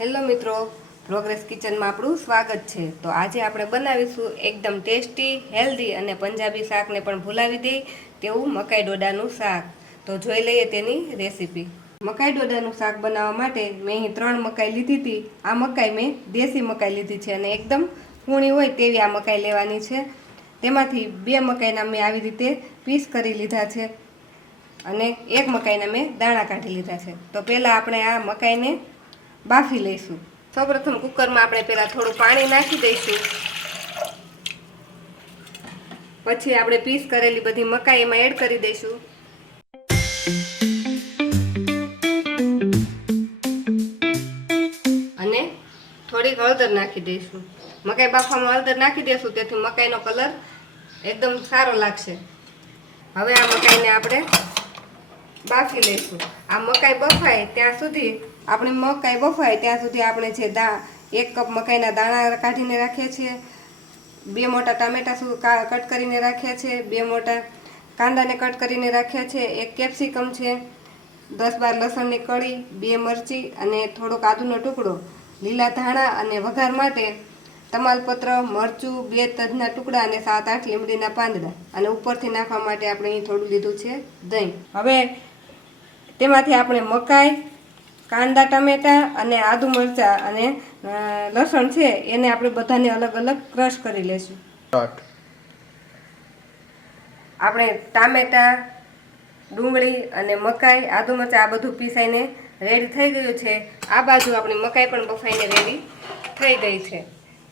Hello મિત્રો, progress કિચનમાં આપણું સ્વાગત છે। તો આજે આપણે બનાવીશું એકદમ ટેસ્ટી, હેલ્ધી અને પંજાબી શાકને પણ ભૂલાવી દે તેવું મકાઈ ડોડાનું શાક। તો જોઈ લઈએ તેની રેસીપી। મકાઈ ડોડાનું શાક બનાવવા માટે મેં અહીં 3 મકાઈ લીધી હતી। આ મકાઈ મેં દેશી મકાઈ લીધી છે અને એકદમ કૂણી હોય તેવી આ મકાઈ લેવાની છે। તેમાંથી 2 મકાઈના મેં આવી રીતે પીસ કરી લીધા છે અને 1 મકાઈના મેં દાણા કાઢી લીધા છે। તો પહેલાં આપણે આ મકાઈને બાફી લઈશું। સૌપ્રથમ કુકરમાં આપણે પહેલા થોડું પાણી નાખી દઈશું। પછી આપણે પીસ કરેલી બધી મકાઈ એમાં એડ કરી દઈશું અને થોડીક હળદર નાખી દઈશું। મકાઈ બાફવામાં હળદર નાખી દઈશું તેથી મકાઈનો કલર એકદમ સારો લાગશે। હવે આ મકાઈને આપણે બાફી લઈશું। આ મકાઈ બફાય ત્યાં સુધી આપણે આપણે જે 1 કપ મકાઈના દાણા કાઢીને રાખ્યા છે, 2 મોટા ટામેટા કટ કરીને રાખ્યા છે, 2 મોટા કાંદાને કટ કરીને રાખ્યા છે, 1 કેપ્સિકમ છે, 10-12 લસણની કળી, 2 મરચી અને થોડોક આદુનો ટુકડો, લીલા ધાણા અને વઘાર માટે તમાલપત્ર, મરચું, 2 તજના ટુકડા અને 7-8 લીમડીના પાંદડા અને ઉપરથી નાખવા માટે આપણે અહીં થોડું લીધું છે દહીં। હવે તેમાંથી આપણે મકાઈ, કાંદા, ટમેટા અને આદુ મરચાં અને લસણ છે એને આપણે બધાને અલગ અલગ ક્રશ કરી લઈશું। આપણે ટામેટા, ડુંગળી અને મકાઈ, આદુ મરચાં આ બધું પીસાઈને રેડી થઈ ગયું છે। આ બાજુ આપણી મકાઈ પણ બફાઈને રેડી થઈ ગઈ છે।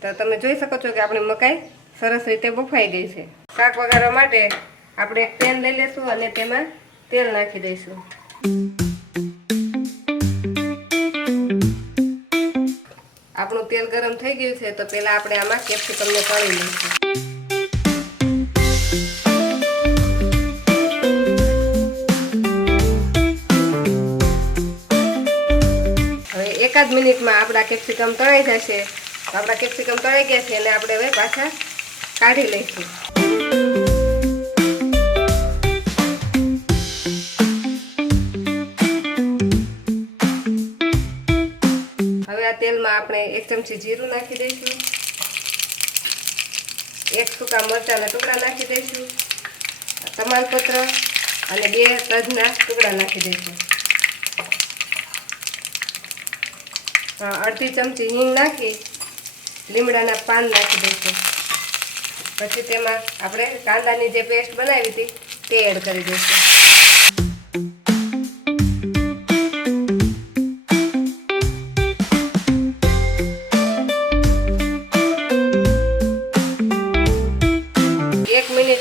તો તમે જોઈ શકો છો કે આપણી મકાઈ સરસ રીતે બફાઈ ગઈ છે। શાક વઘારવા માટે આપણે એક પેન લઈ લઈશું અને તેમાં તેલ નાખી દઈશું। આપણું તેલ ગરમ થઈ ગયું છે તો પહેલા આપણે આમાં કેપ્સિકમને તળી લઈશું। હવે 1 મિનિટમાં આપણા કેપ્સિકમ તળાઈ જશે। આપણા કેપ્સિકમ તળાઈ ગયા છે અને આપણે હવે પાછા કાઢી લઈશું। તેલમાં આપણે 1 ચમચી જીરું નાખી દઈશું, 1 સૂકા મરચાંના ટુકડા નાખી દઈશું, તમાલપત્ર અને 2 તજના ટુકડા નાખી દઈશું। અડધી ચમચી હિંગ નાખી લીમડાના પાન નાખી દઈશું। પછી તેમાં આપણે કાંદાની જે પેસ્ટ બનાવી હતી તે એડ કરી દઈશું।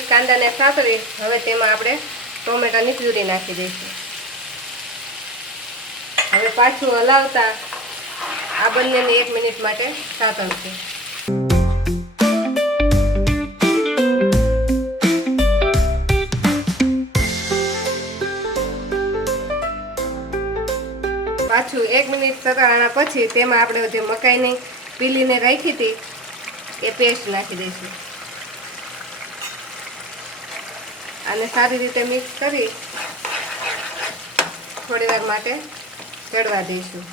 કાંદાને સાતળી હવે તેમાં આપણે ટોમેટાની પ્યુરી નાખી દઈશું। હવે પાછું હલાવતા આ બંનેને 1 મિનિટ માટે સાતળશું। પાછું 1 મિનિટ સાતળ્યા પછી તેમાં આપણે જે મકાઈની પીલીને રાખી હતી એ પેસ્ટ નાખી દઈશું। આને સારી રીતે મિક્સ કરી થોડી વાર માટે ચડવા દઈશું।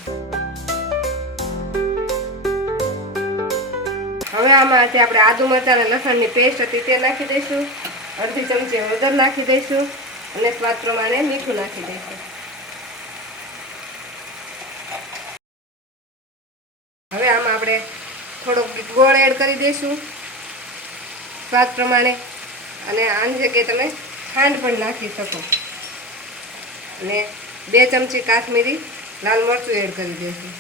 હવે આમાં જે આપણે આદુ મરચાં અને લસણની પેસ્ટ હતી તે નાખી દઈશું, અડધી ચમચી હળદર નાખી દઈશું અને સ્વાદ પ્રમાણે મીઠું નાખી દઈશું। હવે આમાં આપણે થોડોક ગોળ એડ કરી દઈશું સ્વાદ પ્રમાણે અને આની જગ્યાએ તમે ખાંડ પણ નાખી શકો અને 2 ચમચી કાશ્મીરી લાલ મરચું એડ કરી દઈશું।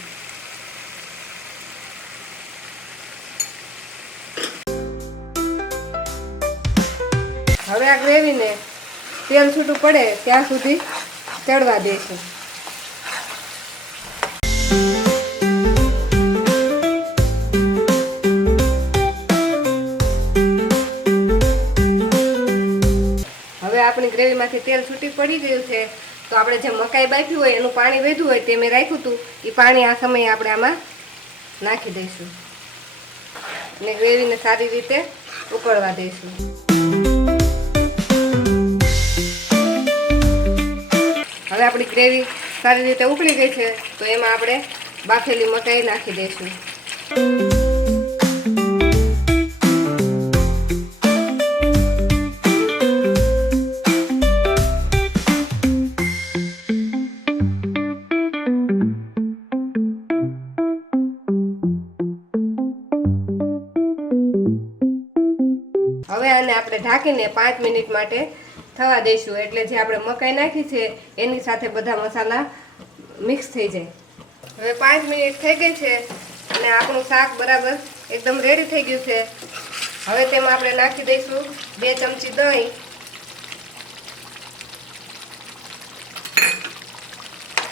હવે આ ગ્રેવીને તેલ છૂટું પડે ત્યાં સુધી ચડવા દઈશું। આપણી ગ્રેવીમાંથી તેલ છૂટી પડી ગયું છે તો આપણે જે મકાઈ બાફી હોય એનું પાણી વધ્યું હોય તે મેં રાખ્યું હતું એ પાણી આ સમયે આપણે આમાં નાખી દઈશું અને ગ્રેવીને સારી રીતે ઉકળવા દઈશું। હવે આપણી ગ્રેવી સારી રીતે ઉકળી ગઈ છે તો એમાં આપણે બાફેલી મકાઈ નાખી દઈશું. હવે આને આપણે ઢાંકીને 5 મિનિટ માટે થવા દઈશું, એટલે જે આપણે મકાઈ નાખી છે એની સાથે બધા મસાલા મિક્સ થઈ જાય. હવે 5 મિનિટ થઈ ગઈ છે અને આપણું શાક બરાબર એકદમ રેડી થઈ ગયું છે. હવે તેમાં આપણે નાખી દઈશું 2 ચમચી દહીં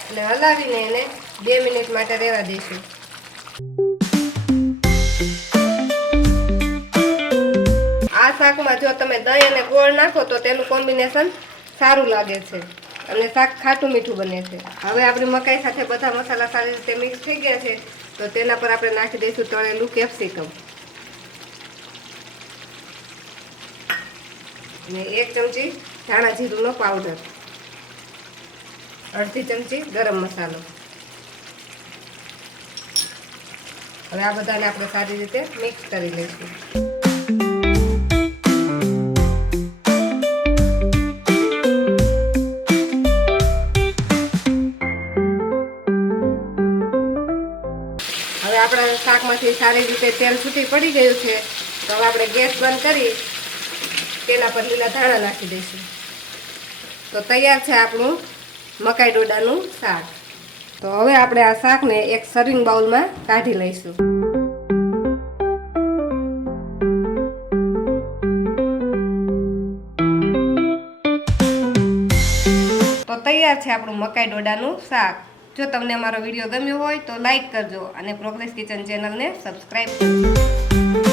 અને હલાવીને એને 2 મિનિટ માટે રહેવા દઈશું. આ શાકમાં જો તમે દહીં અને ગોળ નાખો તો તેનું કોમ્બિનેશન સારું લાગે છે અને શાક ખાટું મીઠું બને છે. હવે આપણી મકાઈ સાથે બધા મસાલા સારી રીતે મિક્સ થઈ ગયા છે, તો તેના પર આપણે નાખી દઈશું તળેલું કેપ્સિકમ અને 1 ચમચી ધાણા જીરુંનો પાવડર, અડધી ચમચી ગરમ મસાલો. હવે આ બધાને આપણે સારી રીતે મિક્સ કરી લઈશું. હવે આપણા શાકમાંથી સારી રીતે તેલ છૂટી પડી ગયું છે, તો હવે આપણે ગેસ બંધ કરી તેના પર લીલા ધાણા નાખી દઈશું. તો તૈયાર છે આપણું મકાઈ ડોડાનું શાક. તો હવે આપણે આ શાકને એક સર્વિંગ બાઉલમાં કાઢી લઈશું. તો તૈયાર છે આપણું મકાઈ ડોડાનું શાક. જો તમને અમારો વિડીયો ગમ્યો હોય તો લાઈક કરજો અને પ્રોગ્રેસ કિચન ચેનલને સબસ્ક્રાઈબ કરજો.